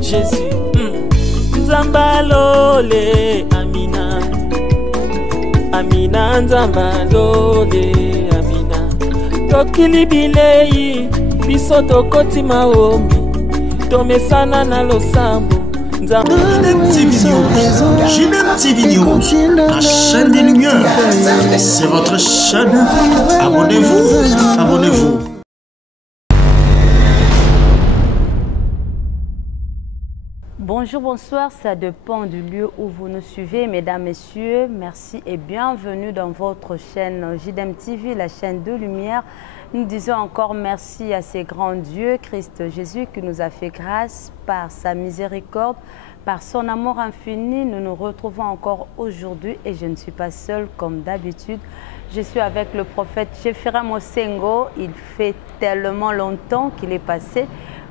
Jésus, Nzambalole, Amina. Amina, Nzambalole, Amina. Tokili bilei, biso tokoti maombi. Tomesana na losambo. JDM TV News, la chaîne des Lumières. C'est votre chaîne. Abonnez-vous, abonnez-vous. Bonjour, bonsoir, ça dépend du lieu où vous nous suivez. Mesdames, Messieurs, merci et bienvenue dans votre chaîne JDM TV, la chaîne de lumière. Nous disons encore merci à ces grands dieux, Christ Jésus, qui nous a fait grâce par sa miséricorde, par son amour infini. Nous nous retrouvons encore aujourd'hui et je ne suis pas seule comme d'habitude. Je suis avec le prophète Jefferin Mosengo. Il fait tellement longtemps qu'il est passé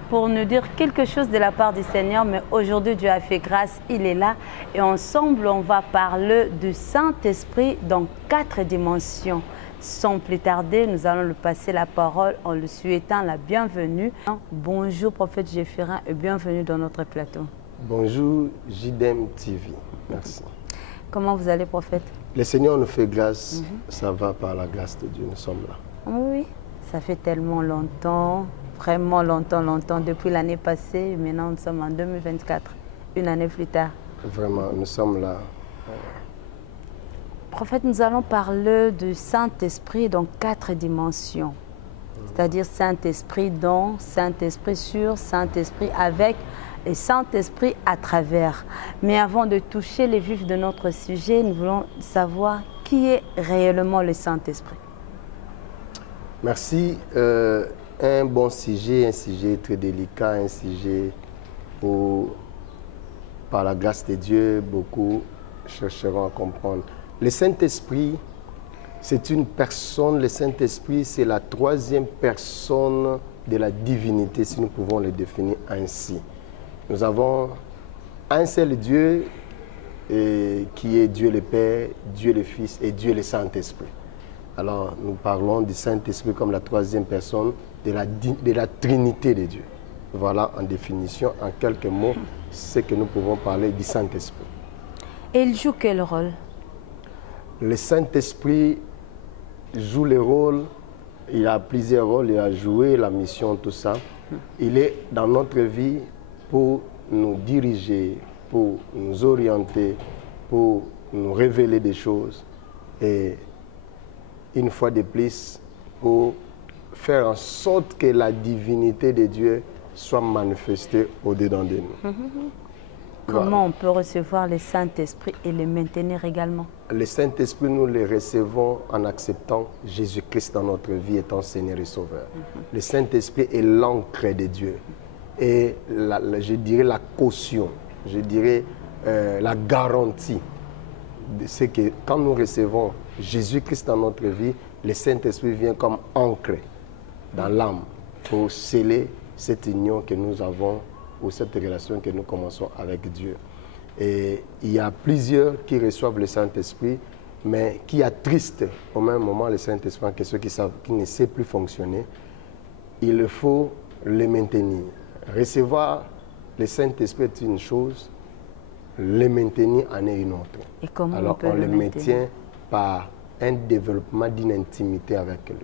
pour nous dire quelque chose de la part du Seigneur, mais aujourd'hui Dieu a fait grâce, il est là et ensemble on va parler du Saint-Esprit dans 4 dimensions. Sans plus tarder, nous allons lui passer la parole en lui souhaitant la bienvenue. Bonjour prophète Jefferin et bienvenue dans notre plateau. Bonjour JDM TV, merci. Comment vous allez prophète? Le Seigneur nous fait grâce, ça va par la grâce de Dieu, nous sommes là. Oui, ça fait tellement longtemps. Vraiment longtemps, depuis l'année passée. Maintenant, nous sommes en 2024, une année plus tard. Vraiment, nous sommes là. Prophète, nous allons parler du Saint-Esprit dans 4 dimensions. C'est-à-dire Saint-Esprit dans, Saint-Esprit sur, Saint-Esprit avec et Saint-Esprit à travers. Mais avant de toucher les vifs de notre sujet, nous voulons savoir qui est réellement le Saint-Esprit. Merci. Un bon sujet, un sujet très délicat, un sujet où, par la grâce de Dieu, beaucoup chercheront à comprendre. Le Saint-Esprit, c'est une personne, le Saint-Esprit, c'est la 3e personne de la divinité, si nous pouvons le définir ainsi. Nous avons un seul Dieu qui est Dieu le Père, Dieu le Fils et Dieu le Saint-Esprit. Alors, nous parlons du Saint-Esprit comme la 3e personne de la Trinité de Dieu. Voilà en définition, en quelques mots, ce que nous pouvons parler du Saint-Esprit. Et il joue quel rôle? Le Saint-Esprit joue le rôle, il a plusieurs rôles, il a joué la mission, tout ça. Il est dans notre vie pour nous diriger, pour nous orienter, pour nous révéler des choses. Et une fois de plus, pour faire en sorte que la divinité de Dieu soit manifestée au-dedans de nous. Comment on peut recevoir le Saint-Esprit et le maintenir également? Le Saint-Esprit, nous le recevons en acceptant Jésus-Christ dans notre vie étant Seigneur et Sauveur. Le Saint-Esprit est l'encre de Dieu. Et je dirais la caution, je dirais la garantie. C'est que quand nous recevons Jésus-Christ dans notre vie, le Saint-Esprit vient comme encre dans l'âme pour sceller cette union que nous avons ou cette relation que nous commençons avec Dieu. Et il y a plusieurs qui reçoivent le Saint-Esprit, mais qui attristent au même moment le Saint-Esprit en question, qui ne sait plus fonctionner. Il faut le maintenir. Recevoir le Saint-Esprit est une chose, le maintenir en est une autre. Et comment alors on le maintient par un développement d'une intimité avec lui.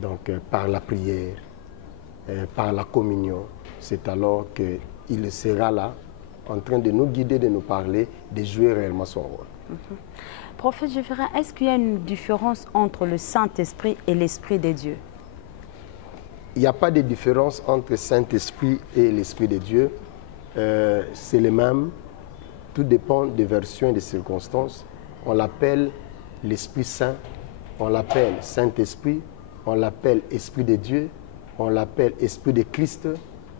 Donc par la prière, par la communion, c'est alors qu'il sera là, en train de nous guider, de nous parler, de jouer réellement son rôle. Prophète Jefferin, est-ce qu'il y a une différence entre le Saint-Esprit et l'Esprit de Dieu? Il n'y a pas de différence entre le Saint-Esprit et l'Esprit de Dieu. C'est le même. Tout dépend des versions et des circonstances. On l'appelle l'Esprit Saint, on l'appelle Saint-Esprit, on l'appelle Esprit de Dieu, on l'appelle Esprit de Christ,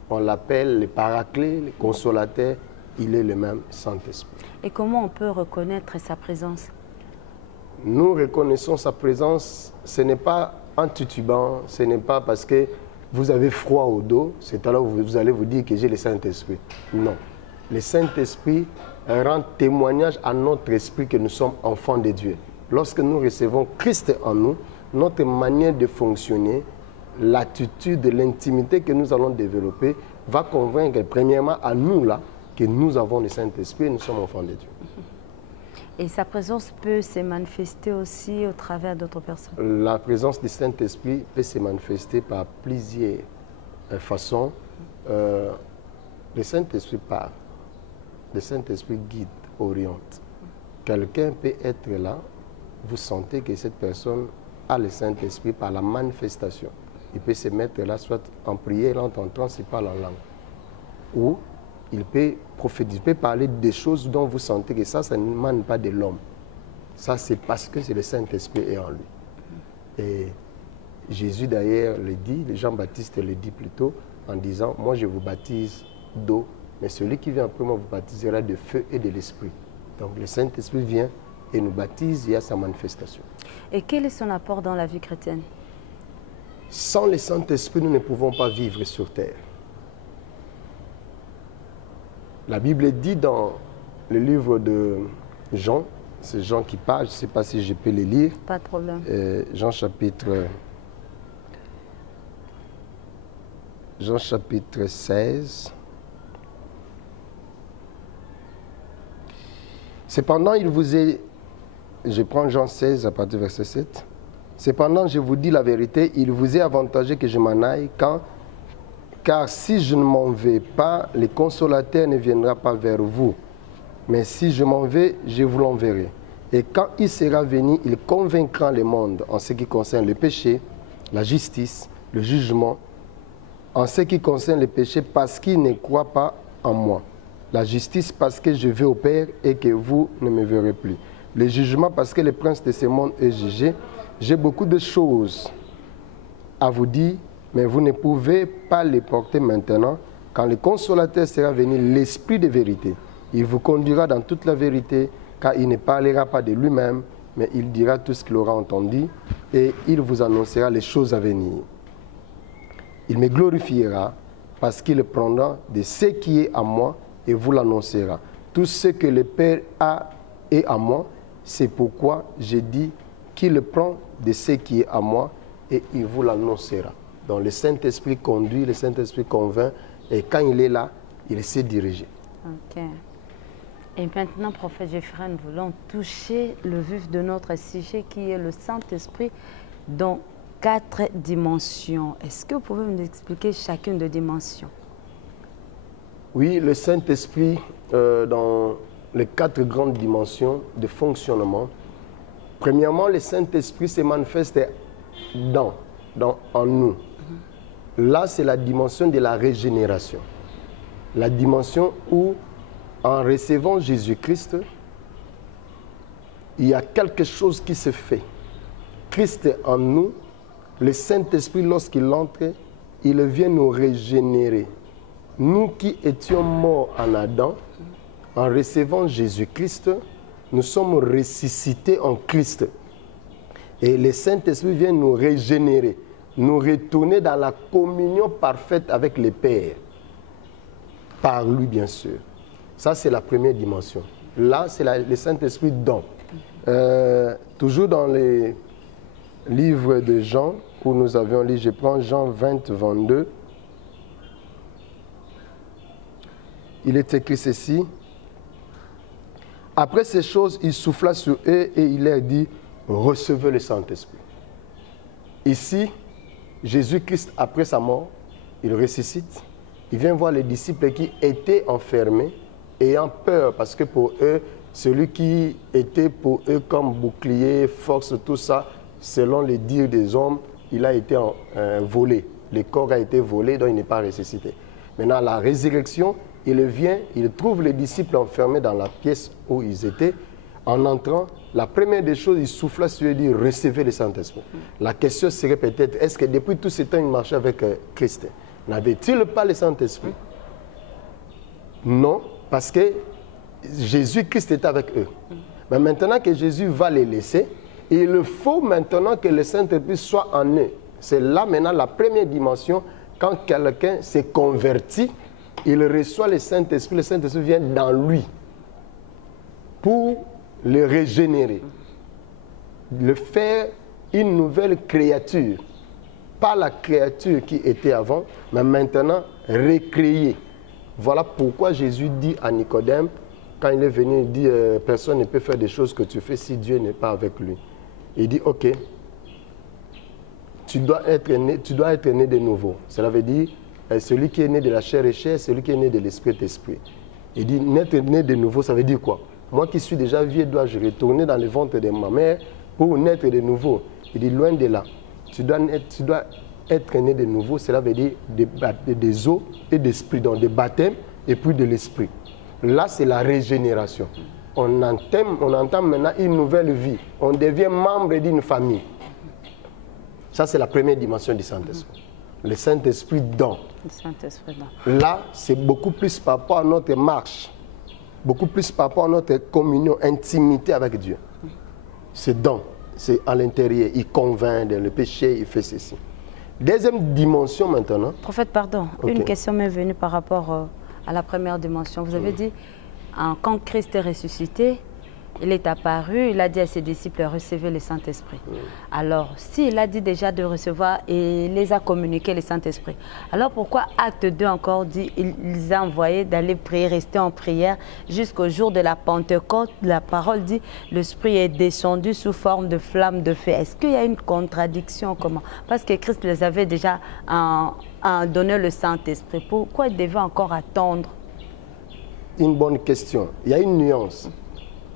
on l'appelle le Paraclet, le Consolateur. Il est le même Saint-Esprit. Et comment on peut reconnaître sa présence? Nous reconnaissons sa présence, ce n'est pas en titubant, ce n'est pas parce que vous avez froid au dos, c'est alors que vous allez vous dire que j'ai le Saint-Esprit. Non. Le Saint-Esprit rend témoignage à notre esprit que nous sommes enfants de Dieu. Lorsque nous recevons Christ en nous, notre manière de fonctionner, l'attitude, l'intimité que nous allons développer va convaincre premièrement à nous là que nous avons le Saint-Esprit et nous sommes enfants de Dieu. Et sa présence peut se manifester aussi au travers d'autres personnes. La présence du Saint-Esprit peut se manifester par plusieurs façons. Le Saint-Esprit parle, le Saint-Esprit guide, oriente. Quelqu'un peut être là, vous sentez que cette personne a le Saint-Esprit par la manifestation. Il peut se mettre là, soit en prière, en entrant, s'il parle en langue. Ou il peut prophétiser, il peut parler des choses dont vous sentez que ça n'émane pas de l'homme. Ça, c'est parce que c'est le Saint-Esprit est en lui. Et Jésus, d'ailleurs, le dit, Jean-Baptiste le dit plutôt, en disant, moi, je vous baptise d'eau, mais celui qui vient après moi vous baptisera de feu et de l'Esprit. Donc, le Saint-Esprit vient et nous baptise, il y a sa manifestation. Et quel est son apport dans la vie chrétienne? Sans le Saint-Esprit, nous ne pouvons pas vivre sur terre. La Bible dit dans le livre de Jean, c'est Jean qui parle, je ne sais pas si je peux le lire. Pas de problème. Jean chapitre 16. Cependant, il vous est... Je prends Jean 16 à partir du verset 7. Cependant, je vous dis la vérité, il vous est avantageux que je m'en aille, car si je ne m'en vais pas, le consolateur ne viendra pas vers vous. Mais si je m'en vais, je vous l'enverrai. Et quand il sera venu, il convaincra le monde en ce qui concerne le péché, la justice, le jugement, en ce qui concerne le péché parce qu'il ne croit pas en moi. La justice parce que je vais au Père et que vous ne me verrez plus. Le jugement parce que le prince de ce monde est jugé. J'ai beaucoup de choses à vous dire, mais vous ne pouvez pas les porter maintenant. Quand le consolateur sera venu, l'Esprit de vérité, il vous conduira dans toute la vérité, car il ne parlera pas de lui-même, mais il dira tout ce qu'il aura entendu, et il vous annoncera les choses à venir. Il me glorifiera, parce qu'il prendra de ce qui est à moi, et vous l'annoncera. Tout ce que le Père a est à moi, c'est pourquoi j'ai dit qu'il prend de ce qui est à moi, et il vous l'annoncera. Donc le Saint-Esprit conduit, le Saint-Esprit convainc, et quand il est là, il sait diriger. Ok. Et maintenant, prophète Jeffrey, nous voulons toucher le vif de notre sujet qui est le Saint-Esprit dans 4 dimensions. Est-ce que vous pouvez nous expliquer chacune des dimensions? Oui, le Saint-Esprit, dans les 4 grandes dimensions de fonctionnement. Premièrement, le Saint-Esprit se manifeste en nous. Là, c'est la dimension de la régénération. La dimension où, en recevant Jésus-Christ, il y a quelque chose qui se fait. Christ en nous, le Saint-Esprit, lorsqu'il entre, il vient nous régénérer. Nous qui étions morts en Adam, en recevant Jésus-Christ, nous sommes ressuscités en Christ. Et le Saint-Esprit vient nous régénérer, nous retourner dans la communion parfaite avec le Père. Par lui, bien sûr. Ça, c'est la première dimension. Là, c'est le Saint-Esprit don. Toujours dans les livres de Jean, où nous avions lu, je prends Jean 20, 22. Il est écrit ceci. Après ces choses, il souffla sur eux et il leur dit, recevez le Saint-Esprit. Ici, Jésus-Christ, après sa mort, il ressuscite. Il vient voir les disciples qui étaient enfermés, ayant peur, parce que pour eux, celui qui était pour eux comme bouclier, force, tout ça, selon les dires des hommes, il a été volé. Le corps a été volé, donc il n'est pas ressuscité. Maintenant, à la résurrection, il vient, il trouve les disciples enfermés dans la pièce où ils étaient. En entrant, la première des choses, il souffla sur eux et dit, recevez le Saint-Esprit. La question serait peut-être, est-ce que depuis tout ce temps, il marchait avec Christ? N'avait-il pas le Saint-Esprit? Non, parce que Jésus-Christ était avec eux. Mais maintenant que Jésus va les laisser, il faut maintenant que le Saint-Esprit soit en eux. C'est là maintenant la première dimension. Quand quelqu'un s'est converti, il reçoit le Saint-Esprit vient dans lui pour le régénérer, le faire une nouvelle créature. pas la créature qui était avant, mais maintenant recréée. Voilà pourquoi Jésus dit à Nicodème, quand il est venu, il dit personne ne peut faire des choses que tu fais si Dieu n'est pas avec lui. Il dit ok, tu dois être né de nouveau. Cela veut dire celui qui est né de la chair est chair, celui qui est né de l'esprit est esprit. Il dit naître né de nouveau, ça veut dire quoi? Moi qui suis déjà vieux, dois-je retourner dans le ventre de ma mère pour naître de nouveau? Il dit loin de là. Tu dois être né de nouveau, cela veut dire des eaux et d'esprit, donc des baptêmes et puis de l'esprit. Là, c'est la régénération. On entend maintenant une nouvelle vie. On devient membre d'une famille. Ça, c'est la première dimension du Saint-Esprit. Le Saint-Esprit donne. Là, c'est beaucoup plus par rapport à notre marche, beaucoup plus par rapport à notre communion, intimité avec Dieu. C'est don. C'est à l'intérieur. Il convainc de le péché, il fait ceci. Deuxième dimension maintenant. Prophète, pardon. Okay. Une question m'est venue par rapport à la première dimension. Vous avez dit, quand Christ est ressuscité, il est apparu, il a dit à ses disciples, recevez le Saint-Esprit. Alors, s'il a dit déjà de recevoir et il les a communiqués le Saint-Esprit, alors pourquoi Acte 2 encore dit, il les a envoyés d'aller prier, rester en prière jusqu'au jour de la Pentecôte? La parole dit, l'Esprit est descendu sous forme de flamme de feu. Est-ce qu'il y a une contradiction? Comment? Parce que Christ les avait déjà donné le Saint-Esprit. Pourquoi il devait encore attendre? Une bonne question. Il y a une nuance.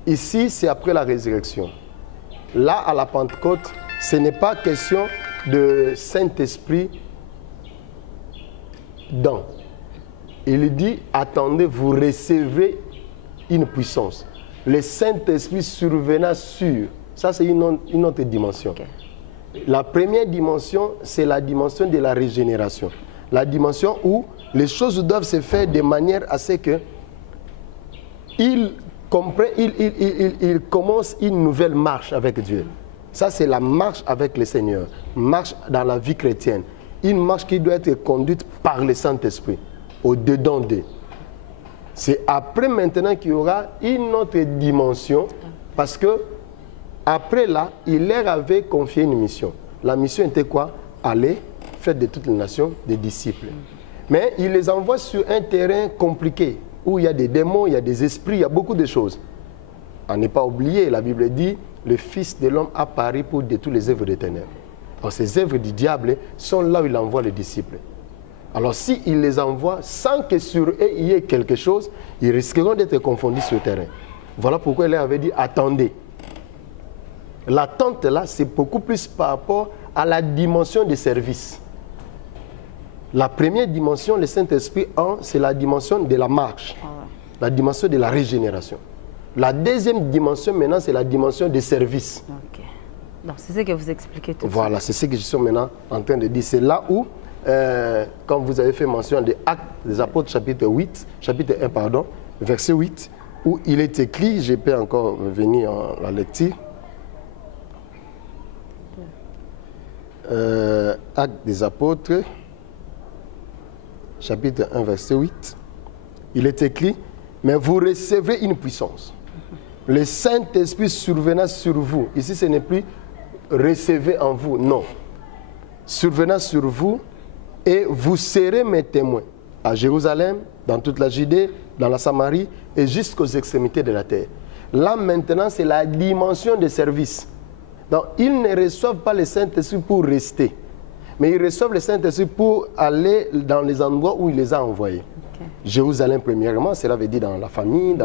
Ici, c'est après la résurrection. Là, à la Pentecôte, ce n'est pas question de Saint-Esprit dans. Il dit, attendez, vous recevrez une puissance. Le Saint-Esprit survenant sur. Ça, c'est une autre dimension. Okay. La première dimension, c'est la dimension de la régénération. La dimension où les choses doivent se faire de manière à ce que il commence une nouvelle marche avec Dieu. Ça, c'est la marche avec le Seigneur. Marche dans la vie chrétienne. Une marche qui doit être conduite par le Saint-Esprit, au-dedans d'eux. C'est après maintenant qu'il y aura une autre dimension, parce que après là, il leur avait confié une mission. La mission était quoi? Aller faire de toutes les nations des disciples. Mais il les envoie sur un terrain compliqué, où il y a des démons, il y a des esprits, il y a beaucoup de choses. À ne pas oublier, la Bible dit, le Fils de l'homme apparaît pour détruire les œuvres des ténèbres. Alors ces œuvres du diable sont là où il envoie les disciples. Alors s'il les envoie sans que sur eux il y ait quelque chose, ils risqueront d'être confondus sur le terrain. Voilà pourquoi il leur avait dit, attendez. L'attente là, c'est beaucoup plus par rapport à la dimension des services. La première dimension, le Saint-Esprit, c'est la dimension de la marche, la dimension de la régénération. La deuxième dimension, maintenant, c'est la dimension des services. Okay. Donc, c'est ce que vous expliquez tout. Voilà, c'est ce que je suis maintenant en train de dire. C'est là où, quand vous avez fait mention des Actes des Apôtres, chapitre 1, pardon, verset 8, où il est écrit, je peux encore venir en la lecture. Actes des Apôtres, chapitre 1, verset 8, il est écrit, mais vous recevrez une puissance. Le Saint-Esprit survenant sur vous. Ici, ce n'est plus recevez en vous, non. Survenant sur vous, et vous serez mes témoins à Jérusalem, dans toute la Judée, dans la Samarie et jusqu'aux extrémités de la terre. Là, maintenant, c'est la dimension de service. Donc, ils ne reçoivent pas le Saint-Esprit pour rester. Mais ils reçoivent le Saint-Esprit pour aller dans les endroits où il les a envoyés. Okay. Jérusalem, premièrement, cela veut dire dans la famille,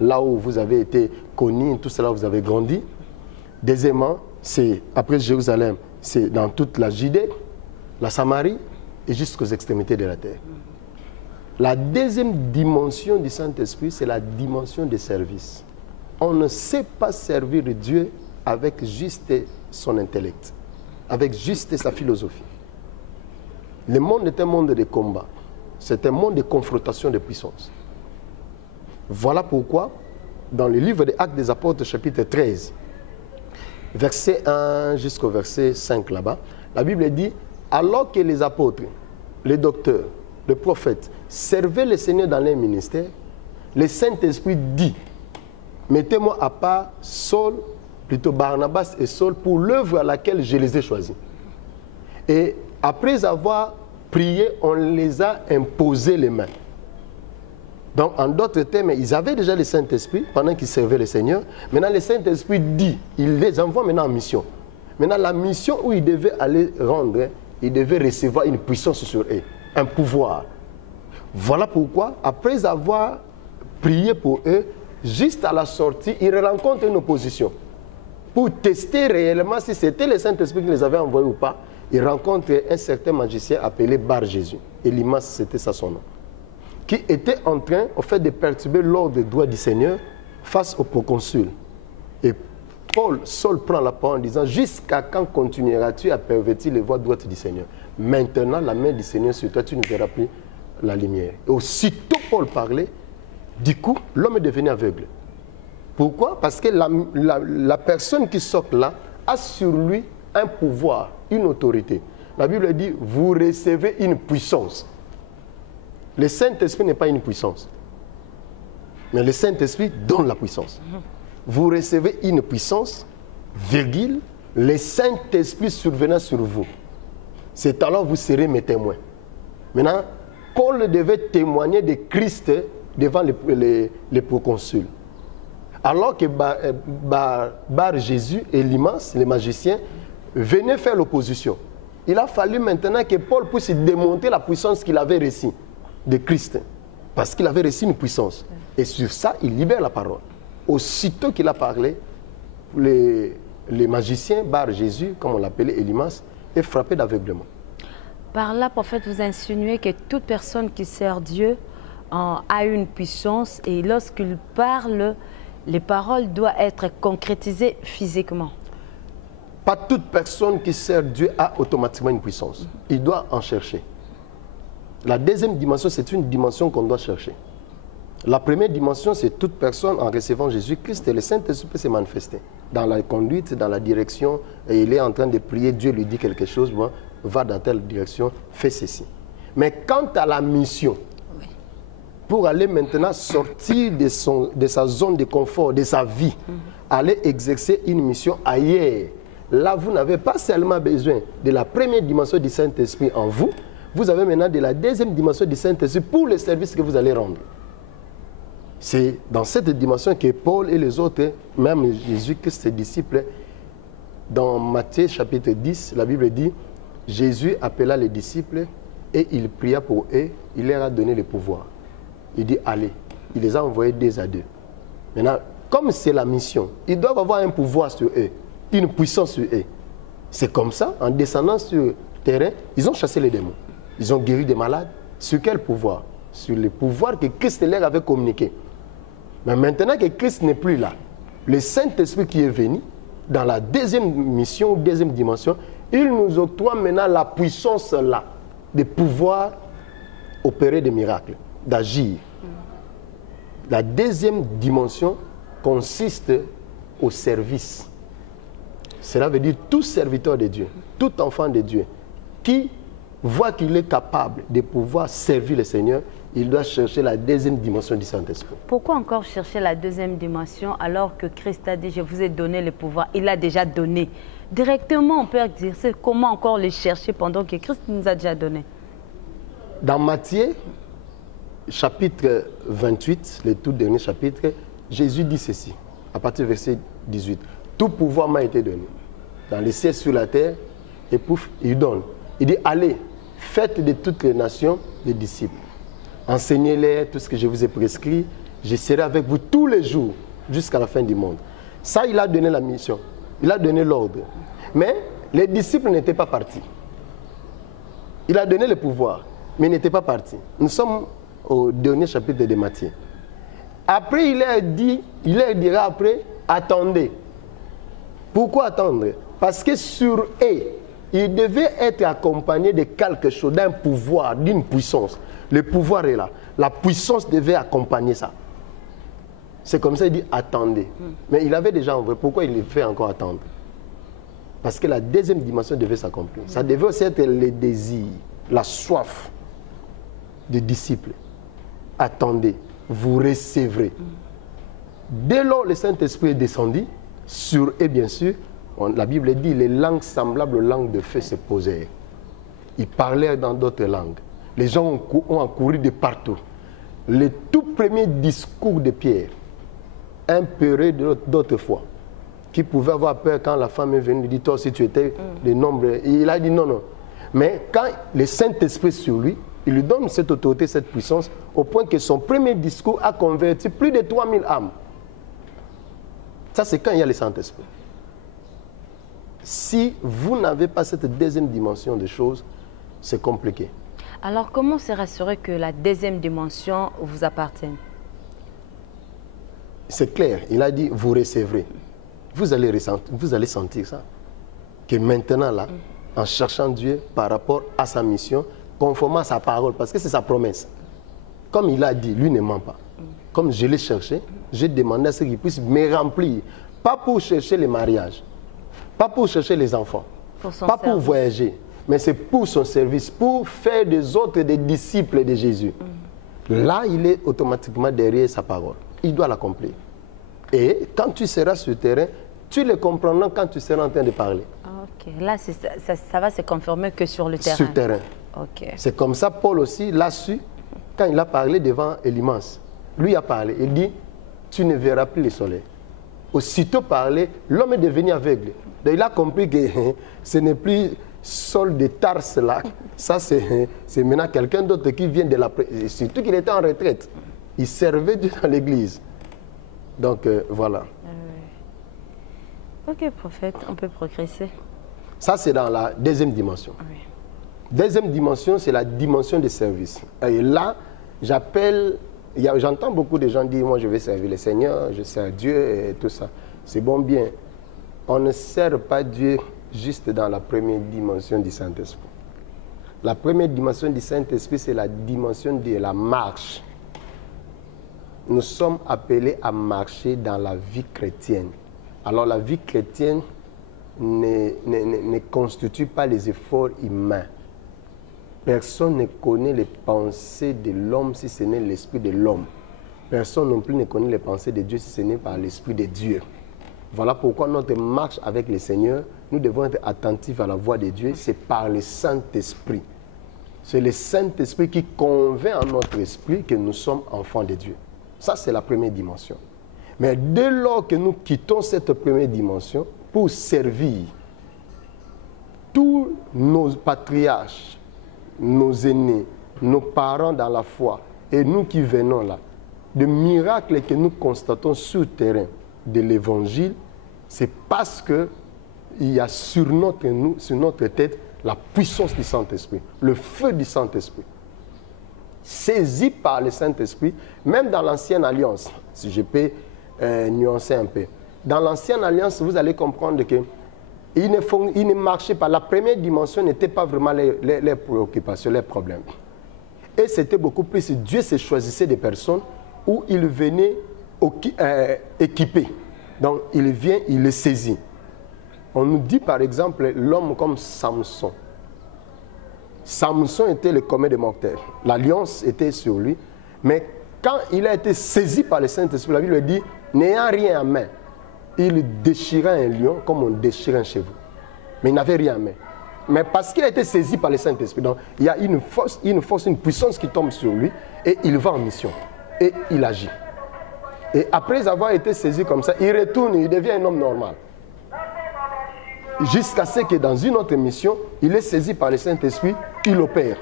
là où vous avez été connus, tout cela, vous avez grandi. Deuxièmement, c'est après Jérusalem, c'est dans toute la Judée, la Samarie et jusqu'aux extrémités de la terre. La deuxième dimension du Saint-Esprit, c'est la dimension des services. On ne sait pas servir Dieu avec juste son intellect, avec juste sa philosophie. Le monde est un monde de combat. C'est un monde de confrontation de puissance. Voilà pourquoi, dans le livre des Actes des Apôtres, chapitre 13, verset 1 jusqu'au verset 5 là-bas, la Bible dit, alors que les apôtres, les docteurs, les prophètes servaient le Seigneur dans leur ministère, le Saint-Esprit dit, mettez-moi à part Saul, plutôt Barnabas et Saul, pour l'œuvre à laquelle je les ai choisis. Et Après avoir prié, on les a imposé les mains. Donc, en d'autres termes, ils avaient déjà le Saint-Esprit pendant qu'ils servaient le Seigneur. Maintenant, le Saint-Esprit dit, il les envoie maintenant en mission. Maintenant, la mission où ils devaient aller rendre, ils devaient recevoir une puissance sur eux, un pouvoir. Voilà pourquoi, après avoir prié pour eux, juste à la sortie, ils rencontrent une opposition. Pour tester réellement si c'était le Saint-Esprit qui les avait envoyés ou pas, ils rencontrent un certain magicien appelé Bar-Jésus. Elimas, c'était ça son nom. Qui était en train, au fait, de perturber l'ordre droit du Seigneur face au proconsul. Et Saul prend la parole en disant, jusqu'à quand continueras-tu à pervertir les voies droites du Seigneur? Maintenant, la main du Seigneur sur toi, tu ne verras plus la lumière. Et aussitôt Paul parlait, du coup, l'homme est devenu aveugle. Pourquoi? Parce que la personne qui sort là a sur lui un pouvoir, une autorité. La Bible dit, vous recevez une puissance. Le Saint-Esprit n'est pas une puissance. Mais le Saint-Esprit donne la puissance. Vous recevez une puissance, virgule, le Saint-Esprit survenant sur vous. C'est alors que vous serez mes témoins. Maintenant, Paul devait témoigner de Christ devant les proconsuls. Alors que Bar-Jésus et Elimas, les magiciens, venaient faire l'opposition. Il a fallu maintenant que Paul puisse démonter la puissance qu'il avait reçue de Christ. Parce qu'il avait reçu une puissance. Et sur ça, il libère la parole. Aussitôt qu'il a parlé, les magiciens, Bar-Jésus, comme on l'appelait, Elimas, est frappé d'aveuglement. Par là, prophète, vous insinuez que toute personne qui sert Dieu a une puissance et lorsqu'il parle, les paroles doivent être concrétisées physiquement. Pas toute personne qui sert Dieu a automatiquement une puissance. Il doit en chercher. La deuxième dimension, c'est une dimension qu'on doit chercher. La première dimension, c'est toute personne en recevant Jésus-Christ et le Saint-Esprit peut se manifester. Dans la conduite, dans la direction, et il est en train de prier, Dieu lui dit quelque chose, bon, va dans telle direction, fais ceci. Mais quant à la mission, pour aller maintenant sortir de sa zone de confort, de sa vie, aller exercer une mission ailleurs, là, vous n'avez pas seulement besoin de la première dimension du Saint-Esprit en vous, vous avez maintenant de la deuxième dimension du Saint-Esprit pour le service que vous allez rendre. C'est dans cette dimension que Paul et les autres, même Jésus-Christ, ses disciples, dans Matthieu chapitre 10, la Bible dit, Jésus appela les disciples et il pria pour eux, il leur a donné le pouvoir. Il dit, allez, il les a envoyés 2 à 2. Maintenant, comme c'est la mission, ils doivent avoir un pouvoir sur eux, une puissance sur eux. C'est comme ça, en descendant sur le terrain, ils ont chassé les démons. Ils ont guéri des malades. Sur quel pouvoir? Sur le pouvoir que Christ leur avait communiqué. Mais maintenant que Christ n'est plus là, le Saint-Esprit qui est venu, dans la deuxième mission, deuxième dimension, il nous octroie maintenant la puissance là, de pouvoir opérer des miracles, d'agir. La deuxième dimension consiste au service. Cela veut dire tout serviteur de Dieu, tout enfant de Dieu, qui voit qu'il est capable de pouvoir servir le Seigneur, il doit chercher la deuxième dimension du Saint-Esprit. Pourquoi encore chercher la deuxième dimension alors que Christ a dit, je vous ai donné le pouvoir, il a déjà donné. Directement, on peut dire, c'est comment encore le chercher pendant que Christ nous a déjà donné. Dans Matthieu, chapitre 28, le tout dernier chapitre, Jésus dit ceci, à partir du verset 18. Tout pouvoir m'a été donné, dans les cieux, sur la terre, et pouf, il donne. Il dit, allez, faites de toutes les nations des disciples. Enseignez-les tout ce que je vous ai prescrit. Je serai avec vous tous les jours jusqu'à la fin du monde. Ça, il a donné la mission. Il a donné l'ordre. Mais les disciples n'étaient pas partis. Il a donné le pouvoir, mais ils n'étaient pas partis. Nous sommes au dernier chapitre de Matthieu. Après, il leur dira après, attendez. Pourquoi attendre? Parce que sur eux, il devait être accompagné de quelque chose, d'un pouvoir, d'une puissance. Le pouvoir est là. La puissance devait accompagner ça. C'est comme ça qu'il dit attendez. Mais il avait déjà envoyé. Pourquoi il le fait encore attendre? Parce que la deuxième dimension devait s'accomplir. Ça devait aussi être le désir, la soif des disciples. Attendez, vous recevrez. Dès lors, le Saint-Esprit est descendu sur eux, bien sûr. La Bible dit les langues semblables aux langues de feu se posèrent. Il parlait dans d'autres langues. Les gens ont accouru de partout. Le tout premier discours de Pierre, un peureux d'autrefois, qui pouvait avoir peur quand la femme est venue, lui dit, toi si tu étais le nombre. Et il a dit non, non. Mais quand le Saint-Esprit est sur lui, il lui donne cette autorité, cette puissance, au point que son premier discours a converti plus de 3000 âmes. Ça, c'est quand il y a le Saint-Esprit. Si vous n'avez pas cette deuxième dimension des choses, c'est compliqué. Alors, comment se rassurer que la deuxième dimension vous appartienne? C'est clair. Il a dit, vous recevrez. Vous allez sentir ça. Que maintenant, là, en cherchant Dieu par rapport à sa mission, conformément à sa parole, parce que c'est sa promesse. Comme il a dit, lui ne ment pas. Comme je l'ai cherché, j'ai demandé à ce qu'il puisse me remplir. Pas pour chercher les mariages, pas pour chercher les enfants, pas pour voyager, mais c'est pour son service, pour faire des autres des disciples de Jésus. Là, il est automatiquement derrière sa parole. Il doit l'accomplir. Et quand tu seras sur le terrain, tu le comprendras quand tu seras en train de parler. Ok, là, ça va se confirmer que sur le terrain. Sur le terrain. Ok. C'est comme ça, Paul aussi l'a su quand il a parlé devant Élymas. Lui a parlé, il dit, tu ne verras plus le soleil. Aussitôt parlé, l'homme est devenu aveugle. Donc il a compris que ce n'est plus Saul de Tarse là. Ça, c'est maintenant quelqu'un d'autre qui vient de la... Surtout qu'il était en retraite. Il servait dans l'église. Donc voilà. Ok, prophète, on peut progresser. Ça, c'est dans la deuxième dimension. Oui. Deuxième dimension, c'est la dimension de service. Et là, j'entends beaucoup de gens dire, moi je vais servir le Seigneur, je sers Dieu et tout ça. C'est bon, bien. On ne sert pas Dieu juste dans la première dimension du Saint-Esprit. La première dimension du Saint-Esprit, c'est la dimension de la marche. Nous sommes appelés à marcher dans la vie chrétienne. Alors la vie chrétienne ne constitue pas les efforts humains. Personne ne connaît les pensées de l'homme si ce n'est l'esprit de l'homme. Personne non plus ne connaît les pensées de Dieu si ce n'est par l'esprit de Dieu. Voilà pourquoi notre marche avec le Seigneur, nous devons être attentifs à la voix de Dieu, c'est par le Saint-Esprit. C'est le Saint-Esprit qui convainc en notre esprit que nous sommes enfants de Dieu. Ça, c'est la première dimension. Mais dès lors que nous quittons cette première dimension pour servir tous nos patriarches, nos aînés, nos parents dans la foi, et nous qui venons là, de miracles que nous constatons sur le terrain de l'évangile, c'est parce qu'il y a sur notre tête la puissance du Saint-Esprit, le feu du Saint-Esprit. Saisi par le Saint-Esprit, même dans l'ancienne alliance, si je peux nuancer un peu. Dans l'ancienne alliance, vous allez comprendre que ils ne marchaient pas. La première dimension n'était pas vraiment les préoccupations, les problèmes. Et c'était beaucoup plus, Dieu se choisissait des personnes où il venait équipé. Donc il vient, il les saisit. On nous dit par exemple l'homme comme Samson. Samson était le commun des mortels. L'alliance était sur lui. Mais quand il a été saisi par le Saint-Esprit, la Bible lui dit, n'ayant rien en main, il déchira un lion comme on déchire un cheveu. Mais il n'avait rien en main. Mais parce qu'il a été saisi par le Saint-Esprit, donc il y a une force, une puissance qui tombe sur lui et il va en mission. Et il agit. Et après avoir été saisi comme ça, il retourne, il devient un homme normal. Jusqu'à ce que dans une autre mission, il est saisi par le Saint-Esprit, il opère.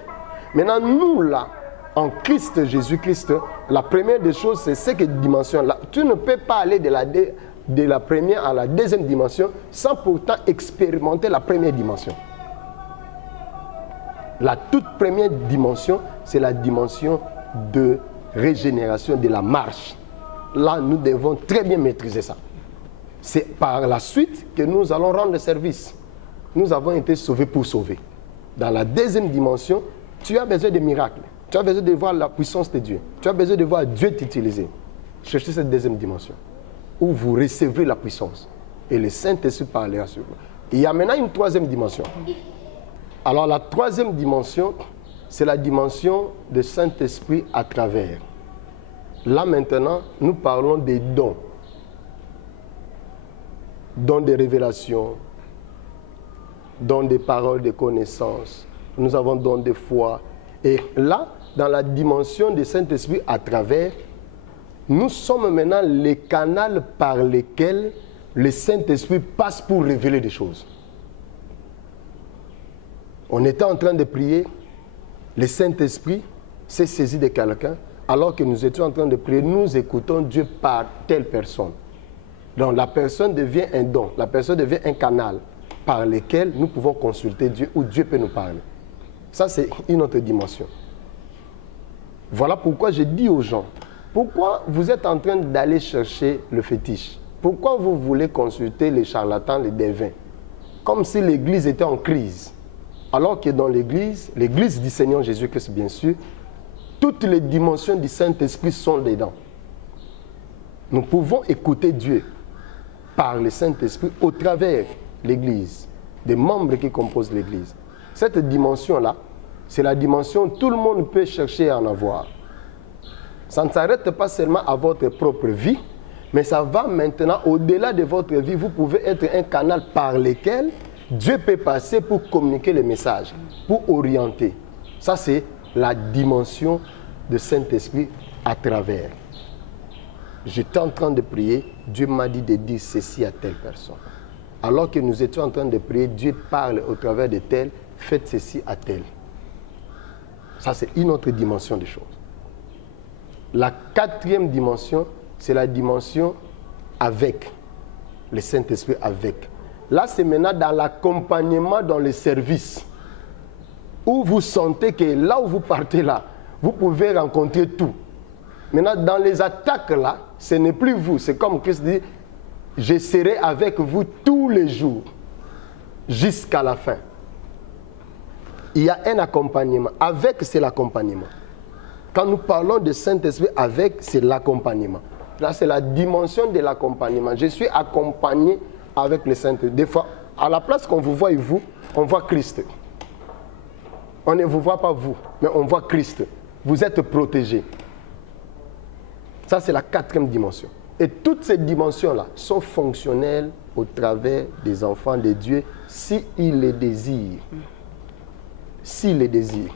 Maintenant, nous là, en Christ Jésus-Christ, la première des choses, c'est cette dimension-là. Tu ne peux pas aller de la première à la deuxième dimension sans pourtant expérimenter la première dimension. La toute première dimension, c'est la dimension de régénération, de la marche. Là, nous devons très bien maîtriser ça. C'est par la suite que nous allons rendre service. Nous avons été sauvés pour sauver. Dans la deuxième dimension, tu as besoin de miracles. Tu as besoin de voir la puissance de Dieu. Tu as besoin de voir Dieu t'utiliser. Cherchez cette deuxième dimension où vous recevrez la puissance. Et le Saint-Esprit parlera sur vous. Il y a maintenant une troisième dimension. Alors la troisième dimension, c'est la dimension du Saint-Esprit à travers. Là maintenant, nous parlons des dons. Dons de révélation, dons des paroles de connaissance, nous avons don de foi. Et là, dans la dimension du Saint-Esprit à travers, nous sommes maintenant les canaux par lesquels le Saint-Esprit passe pour révéler des choses. On était en train de prier, le Saint-Esprit s'est saisi de quelqu'un, alors que nous étions en train de prier, nous écoutons Dieu par telle personne. Donc la personne devient un don, la personne devient un canal par lequel nous pouvons consulter Dieu, ou Dieu peut nous parler. Ça, c'est une autre dimension. Voilà pourquoi je dis aux gens, pourquoi vous êtes en train d'aller chercher le fétiche? Pourquoi vous voulez consulter les charlatans, les devins? Comme si l'Église était en crise. Alors que dans l'Église du Seigneur Jésus-Christ, bien sûr, toutes les dimensions du Saint-Esprit sont dedans. Nous pouvons écouter Dieu par le Saint-Esprit au travers de l'Église, des membres qui composent l'Église. Cette dimension-là, c'est la dimension où tout le monde peut chercher à en avoir. Ça ne s'arrête pas seulement à votre propre vie, mais ça va maintenant au-delà de votre vie. Vous pouvez être un canal par lequel Dieu peut passer pour communiquer les messages, pour orienter. Ça, c'est la dimension de Saint-Esprit à travers. J'étais en train de prier, Dieu m'a dit de dire ceci à telle personne. Alors que nous étions en train de prier, Dieu parle au travers de tel, faites ceci à tel. Ça, c'est une autre dimension des choses. La quatrième dimension, c'est la dimension avec, le Saint-Esprit avec. Là, c'est maintenant dans l'accompagnement, dans le service, où vous sentez que là où vous partez là, vous pouvez rencontrer tout. Maintenant, dans les attaques là, ce n'est plus vous. C'est comme Christ dit, je serai avec vous tous les jours, jusqu'à la fin. Il y a un accompagnement. Avec, c'est l'accompagnement. Quand nous parlons de Saint-Esprit avec, c'est l'accompagnement. Là, c'est la dimension de l'accompagnement. Je suis accompagné avec le Saint-Esprit. Des fois, à la place qu'on vous voit et vous, on voit Christ. On ne vous voit pas vous, mais on voit Christ. Vous êtes protégés. Ça, c'est la quatrième dimension. Et toutes ces dimensions-là sont fonctionnelles au travers des enfants de Dieu s'ils les désirent. S'ils les désirent.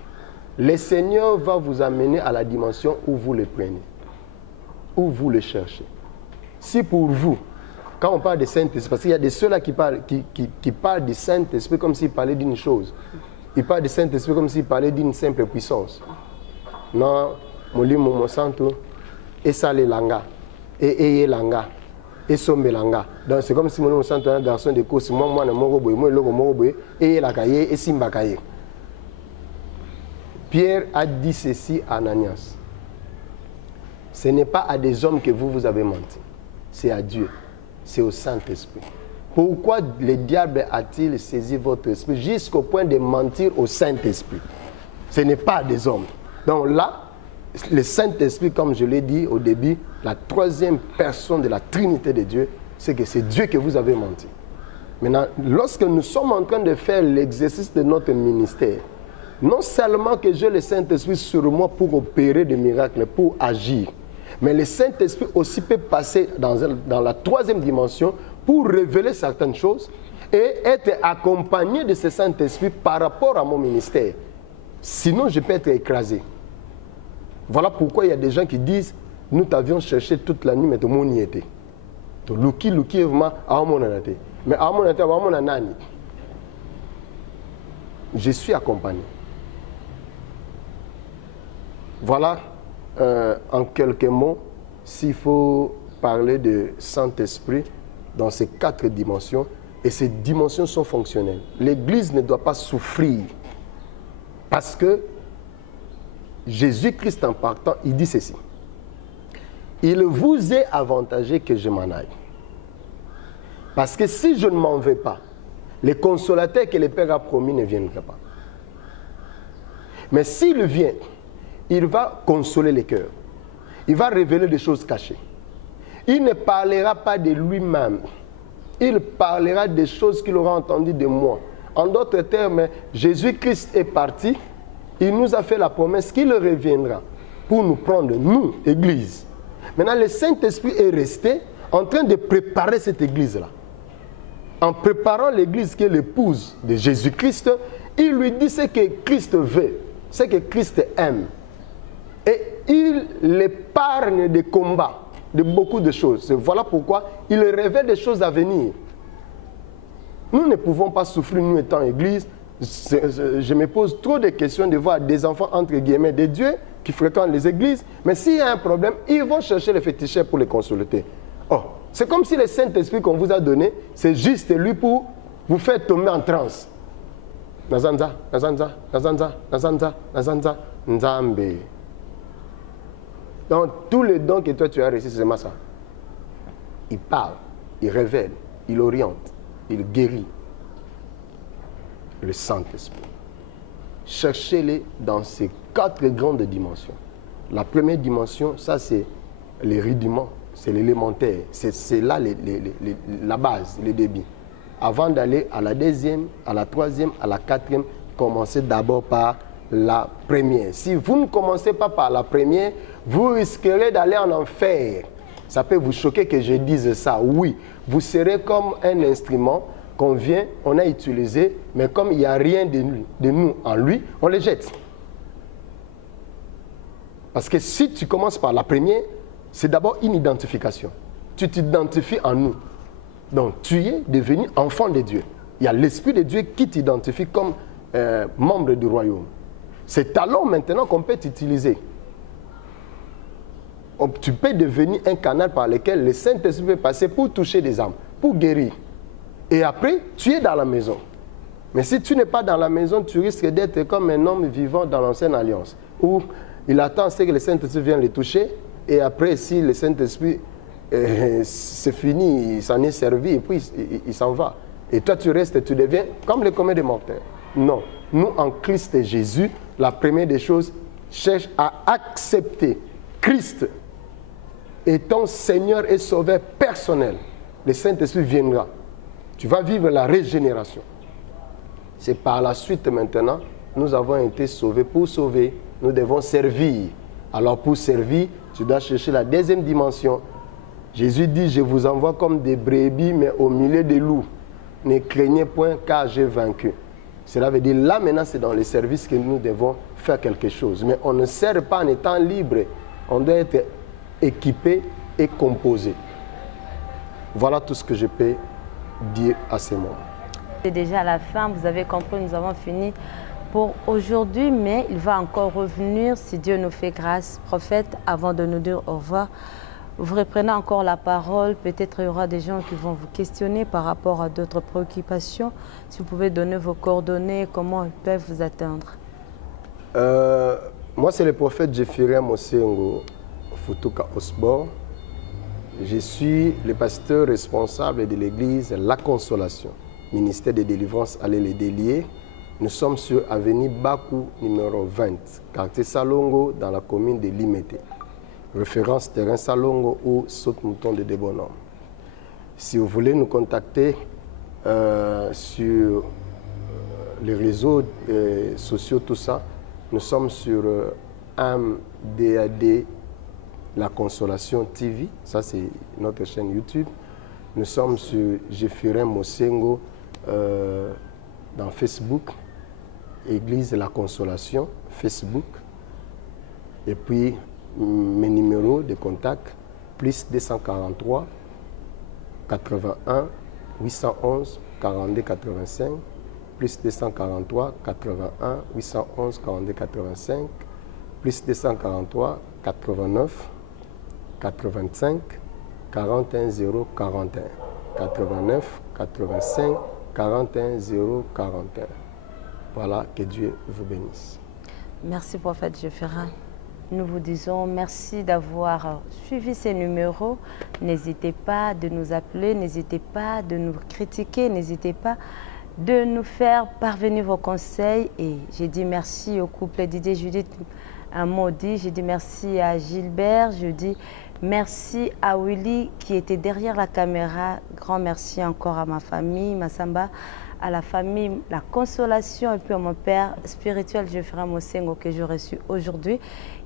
Le Seigneur va vous amener à la dimension où vous le prenez, où vous le cherchez. Si pour vous, quand on parle de Saint-Esprit, parce qu'il y a des ceux-là qui parlent du Saint-Esprit comme s'ils parlaient d'une chose. Ils parlent du Saint-Esprit comme s'ils parlaient d'une simple puissance. Non, Moli Momo Santo, et ça les langa, et langa, et sombe langa. Donc c'est comme si Moli Momo Santo est un garçon de course, moi, et la cahier, et simba cahier. Pierre a dit ceci à Ananias. Ce n'est pas à des hommes que vous avez menti. C'est à Dieu. C'est au Saint-Esprit. Pourquoi le diable a-t-il saisi votre esprit jusqu'au point de mentir au Saint-Esprit? Ce n'est pas à des hommes. Donc là, le Saint-Esprit, comme je l'ai dit au début, la troisième personne de la Trinité de Dieu, c'est que c'est Dieu que vous avez menti. Maintenant, lorsque nous sommes en train de faire l'exercice de notre ministère, non seulement que j'ai le Saint-Esprit sur moi pour opérer des miracles, pour agir, mais le Saint-Esprit aussi peut passer dans la troisième dimension pour révéler certaines choses et être accompagné de ce Saint-Esprit par rapport à mon ministère. Sinon, je peux être écrasé. Voilà pourquoi il y a des gens qui disent, nous t'avions cherché toute la nuit, mais tout le monde y était. Mais je suis accompagné. Voilà, en quelques mots, s'il faut parler de Saint-Esprit dans ces quatre dimensions, et ces dimensions sont fonctionnelles. L'Église ne doit pas souffrir, parce que Jésus-Christ en partant, il dit ceci. Il vous est avantagé que je m'en aille. Parce que si je ne m'en vais pas, le consolateur que le Père a promis ne viendra pas. Mais s'il vient, il va consoler les cœurs. Il va révéler des choses cachées. Il ne parlera pas de lui-même. Il parlera des choses qu'il aura entendues de moi. En d'autres termes, Jésus-Christ est parti. Il nous a fait la promesse qu'il reviendra pour nous prendre, nous, Église. Maintenant, le Saint-Esprit est resté en train de préparer cette Église-là. En préparant l'Église qui est l'épouse de Jésus-Christ, il lui dit ce que Christ veut, ce que Christ aime. Et il l'épargne des combats, de beaucoup de choses. Voilà pourquoi il révèle des choses à venir. Nous ne pouvons pas souffrir, nous étant église. Je me pose trop de questions de voir des enfants, entre guillemets, de Dieu qui fréquentent les églises. Mais s'il y a un problème, ils vont chercher les féticheurs pour les consulter. Oh, c'est comme si le Saint-Esprit qu'on vous a donné, c'est juste lui pour vous faire tomber en transe. Nazanza, Nazanza, Nazanza, Nazanza, Nazanza, Nzambe. Donc, tous les dons que toi tu as reçus, c'est ça. Il parle, il révèle, il oriente, il guérit. Le Saint-Esprit. Cherchez-les dans ces 4 grandes dimensions. La première dimension, ça c'est les rudiments, c'est l'élémentaire, c'est là la base, le débit. Avant d'aller à la deuxième, à la troisième, à la quatrième, commencez d'abord par la première. Si vous ne commencez pas par la première, vous risquerez d'aller en enfer. Ça peut vous choquer que je dise ça. Oui, vous serez comme un instrument qu'on vient, on a utilisé, mais comme il n'y a rien de nous en lui, on le jette. Parce que si tu commences par la première, c'est d'abord une identification. Tu t'identifies en nous. Donc tu es devenu enfant de Dieu. Il y a l'Esprit de Dieu qui t'identifie comme membre du royaume. C'est alors maintenant qu'on peut t'utiliser. Tu peux devenir un canal par lequel le Saint-Esprit peut passer pour toucher des âmes, pour guérir. Et après, tu es dans la maison. Mais si tu n'es pas dans la maison, tu risques d'être comme un homme vivant dans l'ancienne alliance, où il attend que le Saint-Esprit vienne le toucher, et après, si le Saint-Esprit, c'est fini, il s'en est servi, et puis il s'en va. Et toi, tu restes, tu deviens comme le commun des mortels. Non. Nous, en Christ Jésus, la première des choses, cherche à accepter Christ étant Seigneur et Sauveur personnel. Le Saint-Esprit viendra. Tu vas vivre la régénération. C'est par la suite maintenant, nous avons été sauvés. Pour sauver, nous devons servir. Alors pour servir, tu dois chercher la deuxième dimension. Jésus dit, je vous envoie comme des brebis, mais au milieu des loups. Ne craignez point, car j'ai vaincu. Cela veut dire, là maintenant, c'est dans les services que nous devons faire quelque chose. Mais on ne sert pas en étant libre. On doit être équipé et composé. Voilà tout ce que je peux dire à ces moments. C'est déjà la fin, vous avez compris, nous avons fini pour aujourd'hui, mais il va encore revenir si Dieu nous fait grâce. Prophète, avant de nous dire au revoir, vous reprenez encore la parole, peut-être il y aura des gens qui vont vous questionner par rapport à d'autres préoccupations. Si vous pouvez donner vos coordonnées, comment ils peuvent vous atteindre. Moi, c'est le prophète Jeffirem Mosengo Futuka Osbor. Je suis le pasteur responsable de l'église La Consolation, ministère de délivrance à les déliés. Nous sommes sur avenue Bakou, numéro 20, quartier Salongo, dans la commune de Limete. Référence terrain Salongo ou Saute-Mouton de Debonom. Si vous voulez nous contacter sur les réseaux sociaux, tout ça, nous sommes sur MDAD La Consolation TV, ça c'est notre chaîne YouTube. Nous sommes sur Jeffirem Mosengo dans Facebook, Église La Consolation, Facebook. Et puis mes numéros de contact, plus 243 81 811 42 85, plus 243 81 811 42 85, plus 243 89 85 41 0 41, 89 85 41 0 41. Voilà, que Dieu vous bénisse. Merci, prophète Jeffirem. Nous vous disons merci d'avoir suivi ces numéros. N'hésitez pas de nous appeler, n'hésitez pas de nous critiquer, n'hésitez pas de nous faire parvenir vos conseils. Et j'ai dit merci au couple Didier Judith, un mot dit. J'ai dit merci à Gilbert, je dis merci à Willy qui était derrière la caméra. Grand merci encore à ma famille, Massamba, à la famille, la consolation et puis à mon père spirituel, Geoffrey Mosengo, que j'ai reçu aujourd'hui.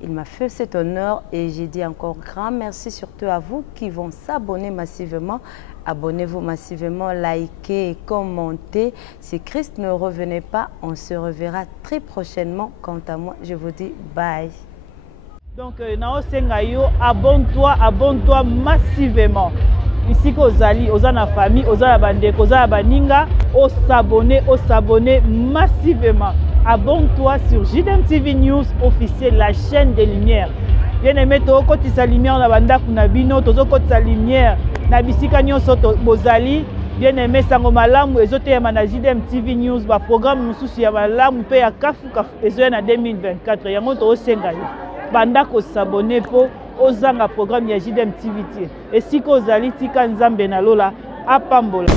Il m'a fait cet honneur et j'ai dit encore grand merci surtout à vous qui vont s'abonner massivement. Abonnez-vous massivement, likez et commentez. Si Christ ne revenait pas, on se reverra très prochainement. Quant à moi, je vous dis bye. Donc, abonne-toi massivement. Ici, Kozali, Ozana famille, Ozana Bande, Kozala Baninga, s'abonner massivement. Abonne-toi sur JDM TV News officiel, la chaîne des Lumières. Bien aimé, tu as sa lumière na banda kunabino, tu as sa lumière na bisika nyonso bozali. Bien aimé, sango malamu ezote ya na JDM TV News, ba programme mususu ya malamu pe ya kafu ezoya na 2024. Yango to osenga banda ko s'abonner po ozanga programme ya JDM TV. Et si ko ozali tika nzambe na lola apambola.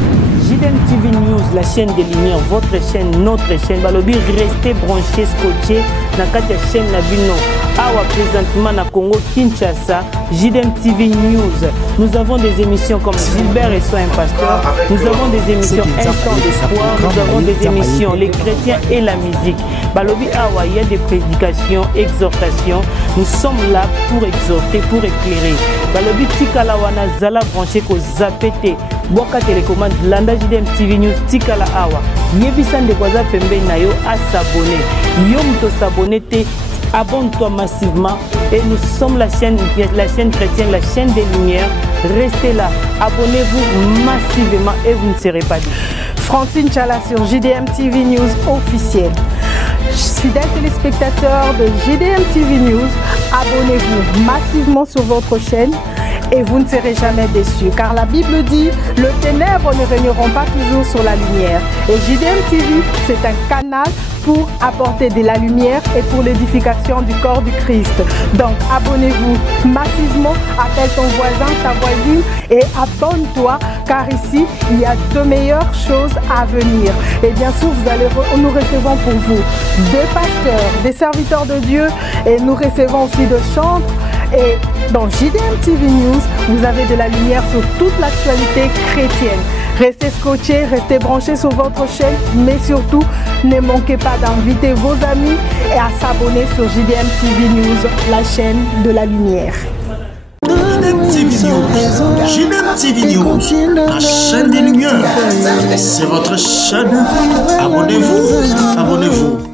JDM TV News, la chaîne des lumières, votre chaîne, notre chaîne. Balobi, restez branchés, scotchés. Nakati ya chaîne na bino. Awa présentement na Congo Kinshasa, JDM TV News. Nous avons des émissions comme Gilbert et Soin Pasteur. Nous avons des émissions Instant d'espoir. Nous avons des émissions Les chrétiens et la musique. Balobi Awa, il y a des prédications, exhortations. Nous sommes là pour exhorter, pour éclairer. Balobi Tikala wana zala branché ko zapete. Boka télécommande Landa JDM TV News Tikala Awa. Yebisan de Kwaza Pembe na yo à s'abonner. Yo muto s'abonner te. Abonne-toi massivement et nous sommes la chaîne chrétienne, la chaîne des lumières. Restez là, abonnez-vous massivement et vous ne serez pas déçus. Francine Chala sur JDM TV News officiel. Fidèles téléspectateurs de JDM TV News, abonnez-vous massivement sur votre chaîne et vous ne serez jamais déçus. Car la Bible dit, le ténèbre ne régneront pas toujours sur la lumière. Et JDM TV, c'est un canal pour apporter de la lumière et pour l'édification du corps du Christ. Donc abonnez-vous massivement, appelle ton voisin, ta voisine et abonne-toi car ici il y a de meilleures choses à venir. Et bien sûr nous recevons pour vous des pasteurs, des serviteurs de Dieu et nous recevons aussi de chantres. Et dans JDM TV News, vous avez de la lumière sur toute l'actualité chrétienne. Restez scotchés, restez branchés sur votre chaîne, mais surtout, ne manquez pas d'inviter vos amis et à s'abonner sur JDM TV News, la chaîne de la lumière. JDM TV News, la chaîne des lumières. C'est votre chaîne. Abonnez-vous, abonnez-vous.